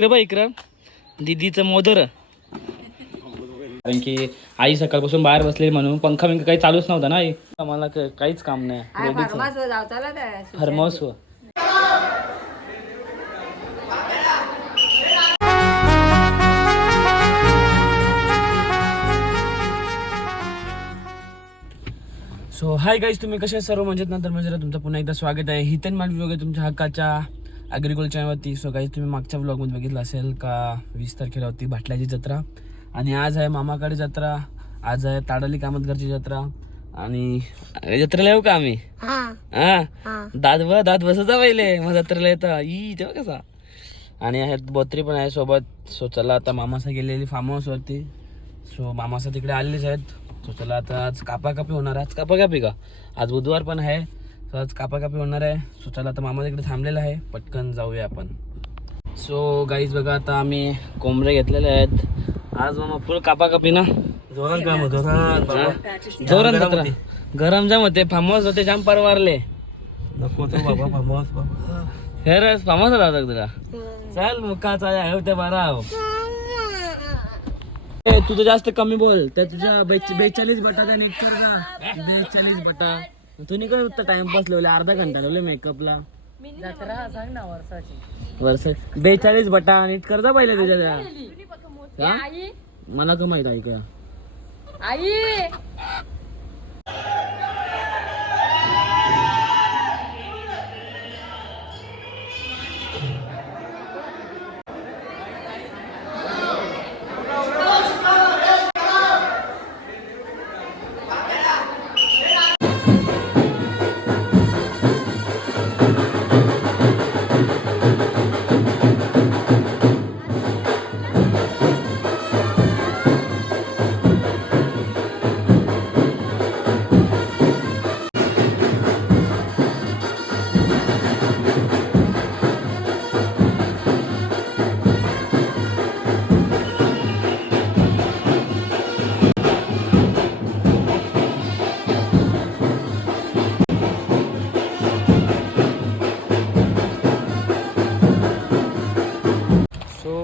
इकडे बघ इकडं दीदीचं मोदर, कारण की आई सकाळपासून बाहेर बसलेली म्हणून पंखा बिंखा काही चालूच नव्हता ना आई. आम्हाला काहीच काम नाही. हरमसव सो हाय गाईज, तुम्ही कसे सर्व म्हणजे नंतर म्हणजे तुमचं पुन्हा एकदा स्वागत आहे हितन माल व्लॉग आहे तुमच्या हक्काच्या ॲग्रिकल्चरवरती. सो गाईज तुम्ही मागच्या व्लॉगमध्ये बघितलं असेल का 20 तारखेला होती भाटल्याची जत्रा आणि आज आहे मामाकडे जत्रा, आज आहे ताडाली कामतघरची जत्रा. आणि जत्रेला येऊ का आम्ही? हा दात बसता पहिले मग जत्रेला येतं ई तेव्हा कसा. आणि आहेत बोत्री पण आहे सोबत. सो चला आता मामासा गेलेली फार्म हाऊसवरती. सो मामासा तिकडे आलेलेच आहेत. सो चला आता आज कापाकापी होणार आहे. आज कापाकापी का? आज बुधवार पण आहे. सो आज कापाकापी होणार आहे. सो चला आता मामा तिकडे थांबलेला आहे, पटकन जाऊया आपण. सो गाईज बघा आता आम्ही कोंबडे घेतलेले आहेत. आज मामा फुल कापाकापी ना. जोरात काम होतं जोरात गरम जाम होते. फार्म हाऊस होते जाम परवारले. नको तो बाबा फार्महाऊस बाबा. खरंच फार्म हाऊस होता तुला. चल मुक्काचा आहे ते बारा. तू तर जास्त कमी बोल. त्या तुझ्या 42 बटा त्या नीट कर ना. 42 बटा तुम्ही काय होतं टाइमपास लावले, अर्धा घंटा लावले मेकअपला. वर्ष 42 बटा नीट कर जा पहिले तुझ्या त्या. मला का माहित आहे का आई.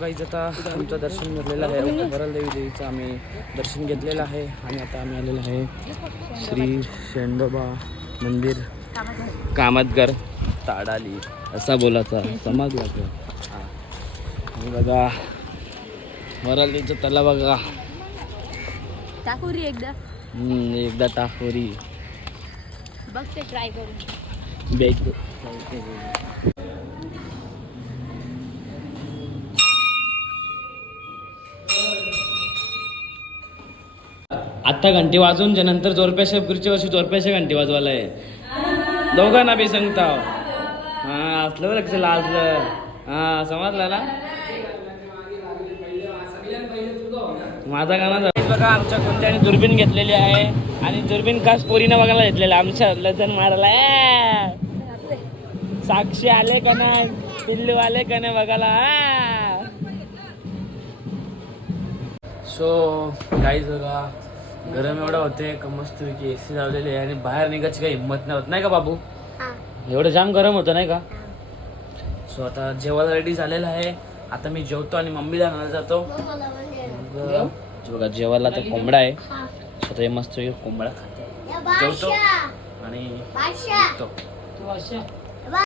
गाईज आता आमचं दर्शन घेतलेलं आहे. वरलदेवी देवीचं आम्ही दर्शन घेतलेलं आहे आणि आता आम्ही आलेलो आहे श्री शेंडोबा मंदिर कामतघर ताडाली असा बोलायचा समजला का. बघा वरलदेवीचं तला बघा. टाकोरी एकदा टाकोरी बघ ते ट्राय करून बेग. आता घंटी वाजवून नंतर जोरप्याशा पुढच्या वर्षी जोरप्याशा घंटी वाजवायला आहे दोघांना बी सांगताव. हा असलं लक्ष लाजलं. हा समजला ना माझा गाणं. बघा आमच्या कोणत्याने दुर्बीन घेतलेली आहे आणि दुर्बीन खास पोरीनं बघायला घेतलेलं आमच्या लजन मारायला. साक्षी आले का नाही, पिल्लू आले का नाही बघायला. सो गाईज बघा गरम एवढं होते का मस्तपैकी एसी लावलेली आहे आणि बाहेर निघायची काही हिंमत नाही होत नाही का बाबू. एवढं जाम गरम होतं नाही का. सो आता जेवायला रेडी झालेलं आहे. आता मी जेवतो आणि मम्मीला आणायला जातो. बघा जेवायला तर कोंबडा आहे. स्वतः हे मस्त कोंबडा खातो जेवतो आणि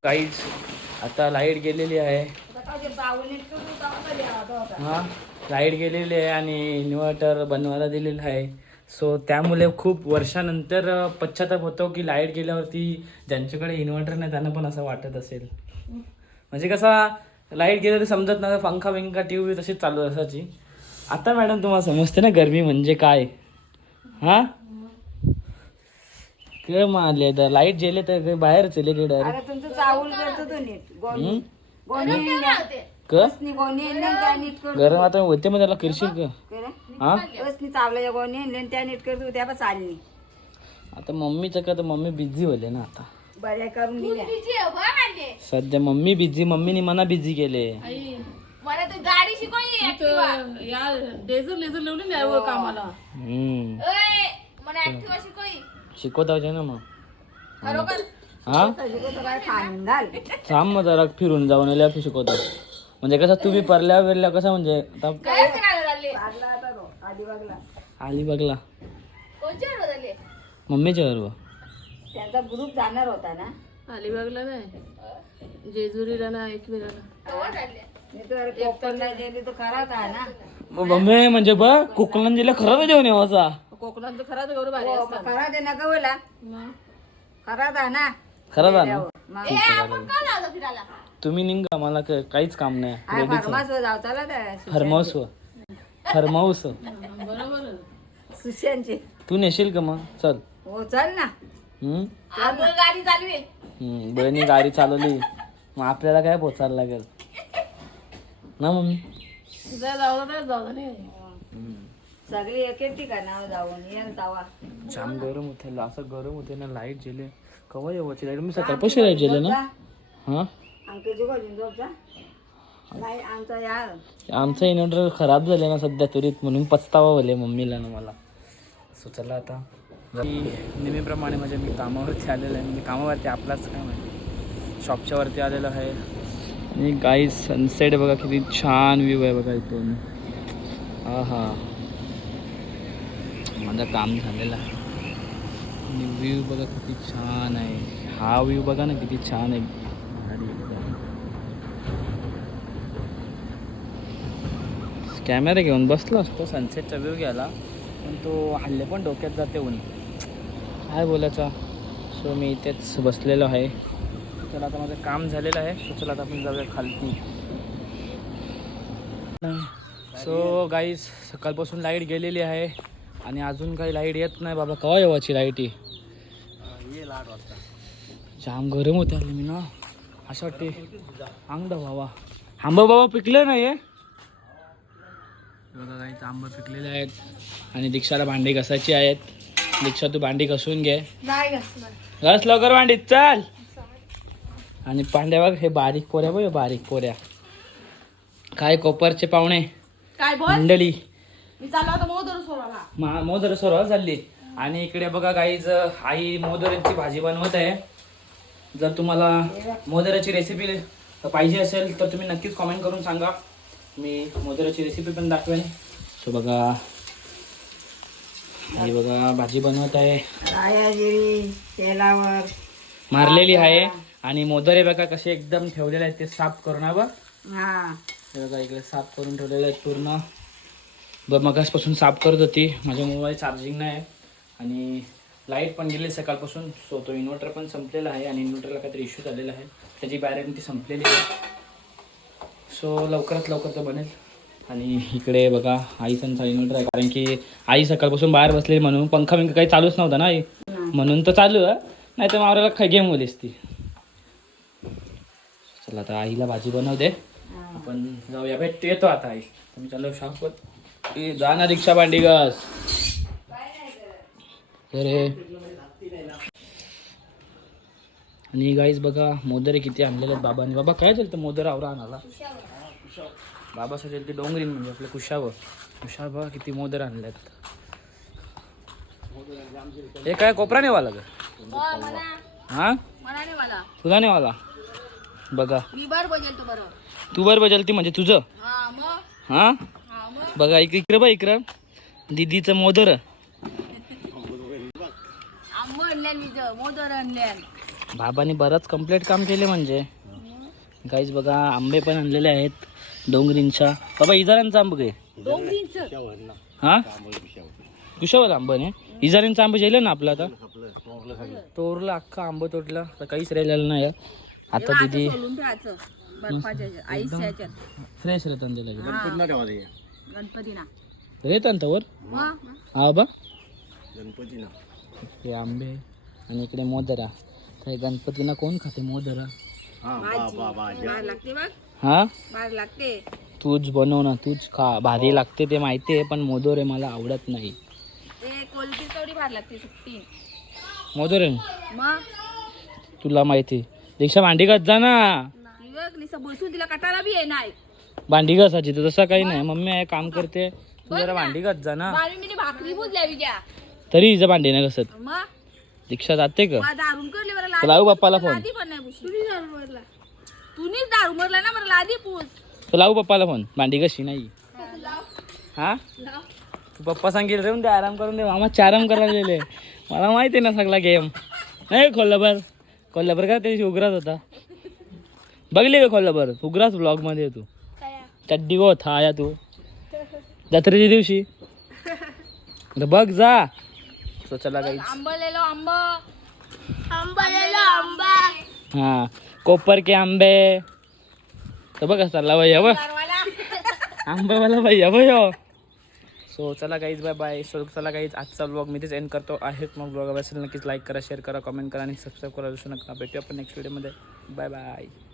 काहीच. आता लाईट गेलेली आहे. हा लाईट गेलेली आहे आणि इन्व्हर्टर बनवायला दिलेलं आहे. सो त्यामुळे खूप वर्षानंतर पश्चाताप होतो की लाईट गेल्यावरती ज्यांच्याकडे इन्व्हर्टर नाही त्यांना पण असं वाटत असेल. म्हणजे कसा लाईट गेलं तर समजत नाही, पंखा बिंखा टीव्ही तशीच चालू असायची. आता मॅडम तुम्हाला समजते ना गरमी म्हणजे काय. हा काय मारले तर लाईट गेले तर बाहेर चले की डायरेक्ट गरम आता होते मग त्याला करशील का. हा आता मम्मीचं का तर मम्मी बिझी होले ना आता सध्या. मम्मी बिझी, मम्मीने मना बिझी केले. मला तर गाडी शिकवली यार. डेझर लेझर लावली नाही कामाला. मला ऍक्टिव्हा शिकवली. शिकवता ना मग. हा थांब मग जरा फिरून जाऊन शिकवतात. म्हणजे कसं तुम्ही परल्या वेळेला कसं म्हणजे आता काय करायला चालले अलिबागला कोणच्या वेळेला चालले मम्मीच्या बरोबर त्यांचा ग्रुप जाणार होता ना. अलिबागला नाही जेजुरीला ना एकविराला मी तर कोकणला गेली तर खराच आहे ना. मम्मी म्हणजे बघ कोकणात जिल्हा खरं जेवण येवाचा कोकणात खराच गौरव भारी हो, असतात खरा ते नका बोला. खराच आहे ना. खरं आहे ना मग आपण का लावलं फिरायला तुम्ही निघा मला काहीच काम नाही आहे फार्मास जावताला त्या फर्माऊस बरोबर सुशांतचे. तू नेशील का मग चल हो चल ना. हम्म आपण गाडी चालू आहे बहिणी गाडी चालवली मग आपल्याला काय पोचायला लागेल ना मम्मी जाऊ नाही सगळी एक एक ठिकाणावर जाऊन ये जावा. जाम गरम होते असं गरम होते ना लाईट गेले कवा येवाची लाईट मी सकाळपासून लाईट गेले ना हा अंकेची गोळी झोपचा नाही आमचा या आमचं इन्व्हर्टर खराब झाले ना सध्या तुरीत म्हणून पस्तावा झाले मम्मीला ना मला सो चला आता नेहमीप्रमाणे म्हणजे मी कामावरती आलेलो आहे म्हणजे कामावरती आपलाच काम आहे शॉपच्या वरती आलेलो आहे आणि काही सनसेट बघा किती छान व्ह्यू आहे बघा इथून हा हा माझं काम झालेलं आहे आणि व्ह्यू बघा किती छान आहे हा व्ह्यू बघा ना किती छान आहे भारी एकदम. कॅमेरा घेऊन बसलो असतो सनसेटचा व्ह्यू घ्यायला पण तो हल्ले पण डोक्यात जाते ऊन काय बोलायचा सो मी इथेच बसलेलो आहे चला आता माझं काम झालेलं आहे सो चला आता आपण जाऊया खालती सो गाईज सकाळपासून लाईट गेलेली आहे आणि अजून काही लाईट येत नाही बाबा केव्हा येवाची लाईट ही जाम गरम होते आले मी ना असं वाटते अंग दा बाबा आंबा बाबा पिकले नाही आहे बघा काही आंबा पिकलेले आहेत आणि दीक्षाला भांडी घासायची आहेत दीक्षा तू भांडी घासून घे घास लवकर भांडी चाल आणि पांड्या बघ हे बारीक पोऱ्या बघ बारीक पोऱ्या काय कोपरचे पाहुणे काय बोल मंडळी मी चाललो होतो मोदर सोडायला मोदर सोडवा चालली आणि इकडे बघा गाईज आई मोदरांची भाजी बनवत आहे जर तुम्हाला मोदराची रेसिपी पाहिजे असेल तर तुम्ही नक्कीच कॉमेंट करून सांगा मी मोदराची रेसिपी पण दाखवेन सो बघा आई बघा भाजी बनवत आहे जिरी तेलावर मारलेली आहे आणि मोदरे बघा कसे एकदम ठेवलेले आहेत ते साफ करून बघ हा हे बघा इकडे साफ करून ठेवलेले आहेत पूर्ण बघ मगासपासून साफ करत होती माझ्या मोबाईल चार्जिंग नाही आहे आणि लाईट पण गेली सकाळपासून सो तो इन्व्हर्टर पण संपलेला आहे आणि इन्व्हर्टरला काहीतरी इश्यू झालेला आहे त्याची वॅरंटी संपलेली आहे सो लवकरात लवकर तर बनेल आणि इकडे बघा आईचा इन्व्हर्टर आहे कारण की आई सकाळपासून बाहेर बसलेली म्हणून पंखा बिंखा काही चालूच नव्हता ना आई म्हणून तर चालू आहे नाही तर मावराला काय गेम होलीस ती चला आता आईला भाजी बनवते आपण जाऊया भेट येतो आता आई तुम्ही चालू शॉपवर जा ना रिक्षा भांडी घास अरे आणि गाईज बघा मोदरे किती आणलेले आहेत बाबांनी बाबा काय चालतं मोदर आवरा आणाला बाबा सगळे ते डोंगरीन म्हणजे आपल्या कुशावर बघा किती मोदर आणले आहेत हे काय कोपरा नाही वाला का हा तुला नाही वाला बघा मी बार बजेलतो बरोबर तू बरं बजलती म्हणजे तुझं हा मग हा बघा इकडं बघ इकडं दीदीचं मोदर आंबा आणल्या मी मोदर आणल्या बाबांनी बरंच कम्प्लीट काम केले म्हणजे काहीच बघा आंबे पण आणलेले आहेत डोंगरींच्या बाबा इजारांचा आंब काय हा कुशावाला आंबा नाही इजारांचा आंबा जेल ना आपला आता तोरला अख्खा आंबा तोडला आता काहीच राहिलेलं नाही आता दीदी फ्रेश रेतन दिला गणपतीना रेतन तवर हा बा गणपती हे आंबे आणि इकडे मोदरा तर गणपतीला कोण खाते मोदरा लागते बघ हा बार लागते तूच बनव ना तूच खा भारी लागते ते माहिती आहे पण मोदोरे मला आवडत नाही ते कोलपी तेवढी बार लागते सुट्टी मोदोरे मग तुला माहिती दीक्षा भांडी घास जा ना ती बघ निसं बसून तिला कटाला बी आहे नाही भांडी घासायची तर तसं काही नाही मम्मी आहे काम करते तू जरा भांडी घास जा ना मी भाकरी बुजल्यावी घ्या तरी हिचं भांडी नाही घासत मग दीक्षा जाते का दारून करले बरं लावू बाप्पाला फोन लादी पण नाही पुसली तुम्हीच दारू मरला ना बरं लादी पूस तो लावू पप्पाला फोन भांडी कशी नाही हा तू पप्पा सांगितलं रे ते आराम करून दे मामा आराम करायला गेले मला माहिती आहे ना सगळा गेम नाही कोल्हापूर का त्याची उग्रात होता बघली का कोल्हापूर उग्राच ब्लॉग मध्ये तू चड्डी गो था या तू जत्रेच्या दिवशी तर बघ जा सो चला काही हा कोपर के आंबे तर बघ चालला भैया बघ आंबेवाला भैया भैया सो चला गाईज बाय बाय सो चला गाईज आजचा ब्लॉग मी तेच एंड करतो आहेत मग ब्लॉग असेल नक्कीच लाईक करा शेअर करा कमेंट करा आणि सबस्क्राईब करा विसरू नका भेटूया आपण नेक्स्ट व्हिडिओमध्ये बाय बाय